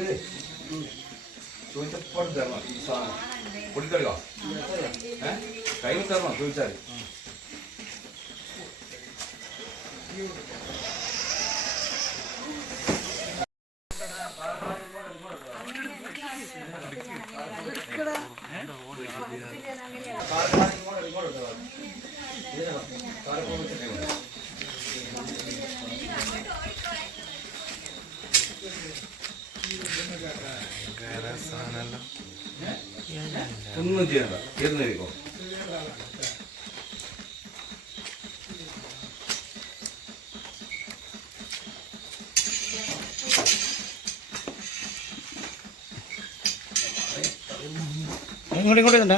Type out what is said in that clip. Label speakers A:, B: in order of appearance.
A: ഇത് ചോദിച്ചപ്പോൾ തരണം ഈ സാധനം പൊടിക്കറിയോ ഏ കൈ തരണം ചോദിച്ചാൽ ഒന്നും ചെയ്യണ്ട ഇരുന്നിരിക്കോ
B: ഇങ്ങോട്ട് ഇങ്ങോട്ട്
A: കേൾക്കൂ